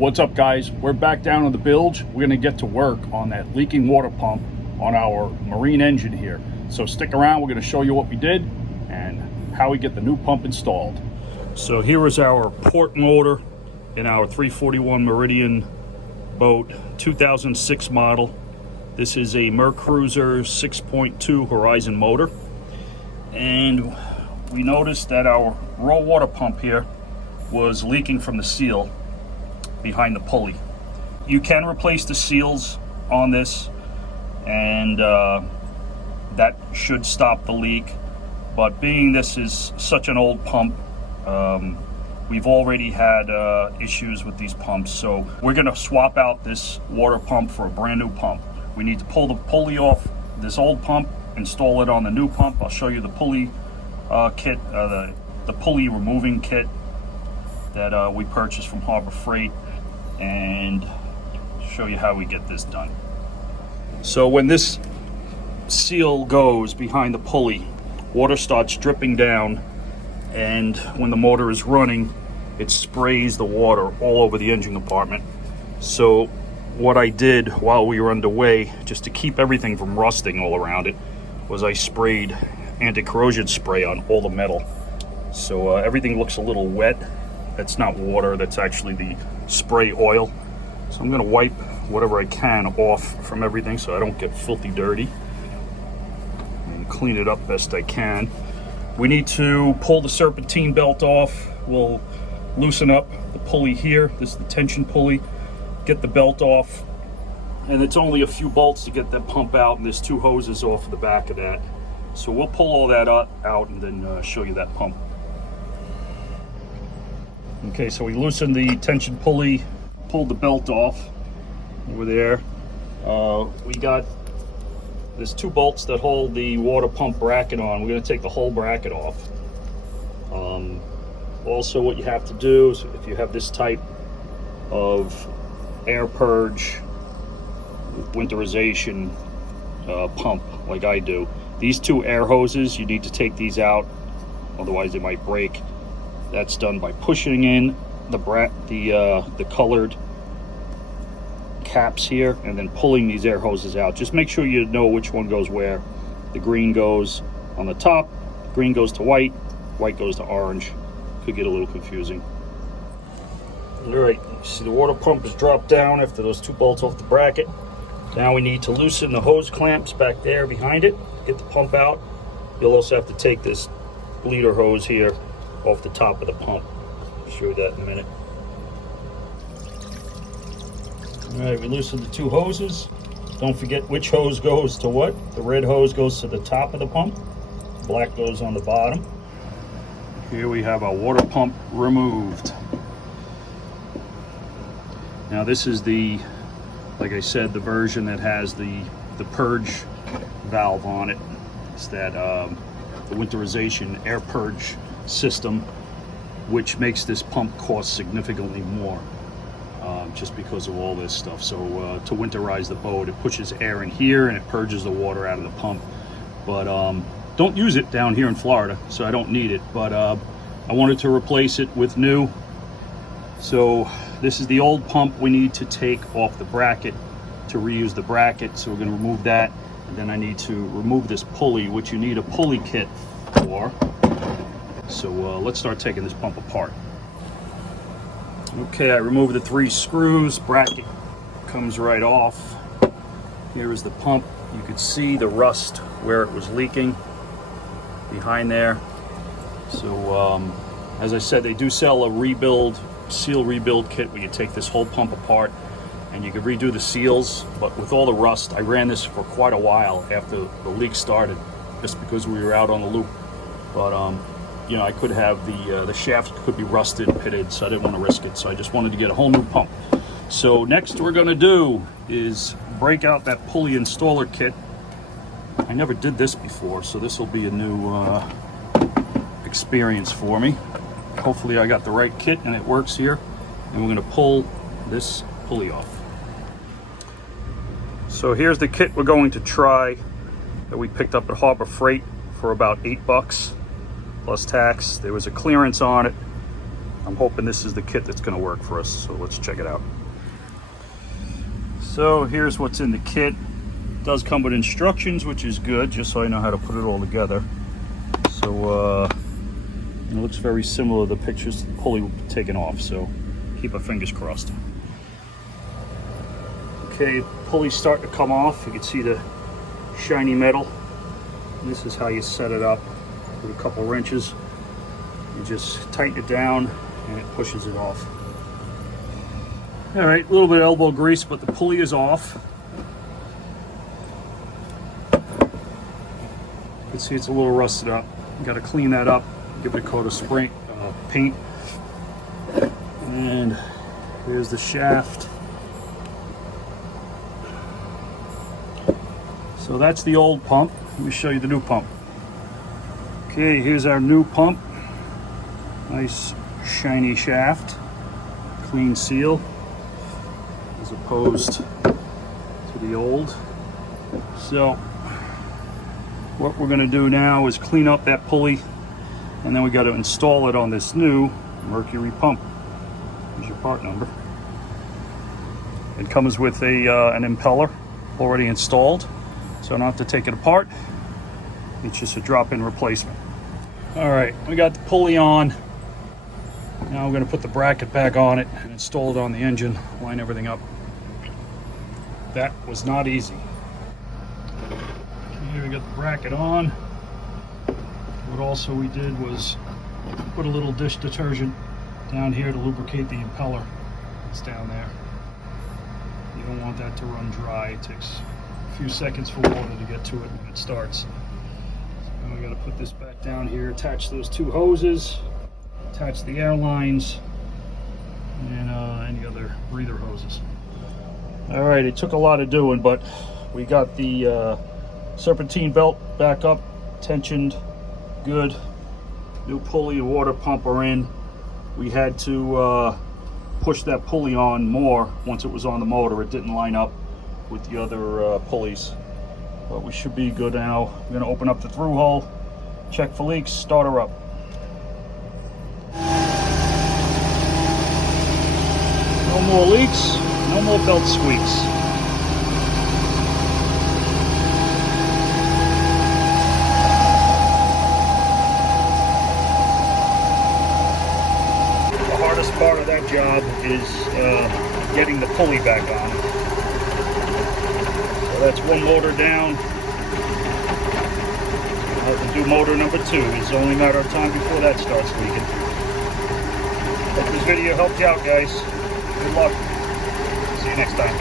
What's up, guys? We're back down on the bilge. We're going to get to work on that leaking water pump on our marine engine here. So stick around. We're going to show you what we did and how we get the new pump installed. So here is our port motor in our 341 Meridian boat, 2006 model. This is a Mercruiser 6.2 Horizon motor. And we noticed that our raw water pump here was leaking from the seal behind the pulley. You can replace the seals on this, and that should stop the leak. But being this is such an old pump, we've already had issues with these pumps, so we're going to swap out this water pump for a brand new pump. We need to pull the pulley off this old pump, install it on the new pump. I'll show you the pulley kit, the pulley removing kit that we purchased from Harbor Freight, and show you how we get this done. So when this seal goes behind the pulley, water starts dripping down, and when the motor is running, it sprays the water all over the engine compartment. So what I did while we were underway, just to keep everything from rusting all around it, was I sprayed anti-corrosion spray on all the metal. So everything looks a little wet. That's not water, that's actually the spray oil. So I'm gonna wipe whatever I can off from everything so I don't get filthy dirty, and clean it up best I can. We need to pull the serpentine belt off. We'll loosen up the pulley here. This is the tension pulley. Get the belt off, and it's only a few bolts to get that pump out, and there's 2 hoses off the back of that. So we'll pull all that out and then show you that pump. Okay, so we loosened the tension pulley, pulled the belt off over there. We got, there's 2 bolts that hold the water pump bracket on. We're going to take the whole bracket off. Also, what you have to do is, if you have this type of air purge winterization pump like I do, these 2 air hoses, you need to take these out, otherwise they might break. That's done by pushing in the colored caps here and then pulling these air hoses out. Just make sure you know which one goes where. The green goes on the top, green goes to white, white goes to orange. Could get a little confusing. All right, you see the water pump is dropped down after those 2 bolts off the bracket. Now we need to loosen the hose clamps back there behind it, get the pump out. You'll also have to take this bleeder hose here off the top of the pump. I'll show you that in a minute. All right, we loosened the 2 hoses. Don't forget which hose goes to what. The red hose goes to the top of the pump. The black goes on the bottom. Here we have our water pump removed. Now this is the, like I said, the version that has the purge valve on it. It's that the winterization air purge system, which makes this pump cost significantly more, just because of all this stuff. So to winterize the boat, it pushes air in here and it purges the water out of the pump. But don't use it down here in Florida, so I don't need it. But I wanted to replace it with new. So this is the old pump. We need to take off the bracket to reuse the bracket. So we're going to remove that, and then I need to remove this pulley, which you need a pulley kit for. So let's start taking this pump apart. Okay, I removed the 3 screws. Bracket comes right off. Here is the pump. You could see the rust where it was leaking behind there. So as I said, they do sell a seal rebuild kit where you take this whole pump apart and you can redo the seals. But with all the rust, I ran this for quite a while after the leak started, just because we were out on the loop. But you know, I could have the shaft could be rusted, pitted, so I didn't want to risk it. So I just wanted to get a whole new pump. So next we're going to do is break out that pulley installer kit. I never did this before, so this will be a new experience for me. Hopefully I got the right kit and it works here. And we're going to pull this pulley off. So here's the kit we're going to try that we picked up at Harbor Freight for about $8 plus tax. There was a clearance on it I'm hoping this is the kit that's going to work for us, so let's check it out. So here's what's in the kit. It does come with instructions, which is good, just so I know how to put it all together. So it looks very similar to the pictures the pulley will be taken off, so keep our fingers crossed. Okay, pulley's starting to come off. You can see the shiny metal. And this is how you set it up with a couple wrenches. You just tighten it down and it pushes it off. All right, a little bit of elbow grease, but the pulley is off. You can see it's a little rusted up. You got to clean that up, give it a coat of paint. And here's the shaft. So that's the old pump. Let me show you the new pump. Okay, here's our new pump. Nice shiny shaft, clean seal, as opposed to the old. So what we're going to do now is clean up that pulley, and then we got to install it on this new Mercury pump. Here's your part number. It comes with an impeller already installed, so I don't have to take it apart. It's just a drop-in replacement. All right, we got the pulley on. Now we're going to put the bracket back on it and install it on the engine, line everything up. That was not easy. Here we got the bracket on. What also we did was put a little dish detergent down here to lubricate the impeller. It's down there. You don't want that to run dry. It takes a few seconds for water to get to it when it starts. So we got to put this back down here, attach those two hoses, attach the air lines, and any other breather hoses. All right, it took a lot of doing, but we got the serpentine belt back up, tensioned, good. New pulley and water pump are in. We had to push that pulley on more once it was on the motor. It didn't line up with the other pulleys, but we should be good now. We're going to open up the through hole, check for leaks, start her up. No more leaks, no more belt squeaks. The hardest part of that job is getting the pulley back on. So that's one motor down. I'll have to do motor number 2. It's only a matter of time before that starts leaking. Hope this video helped you out, guys. Good luck. See you next time.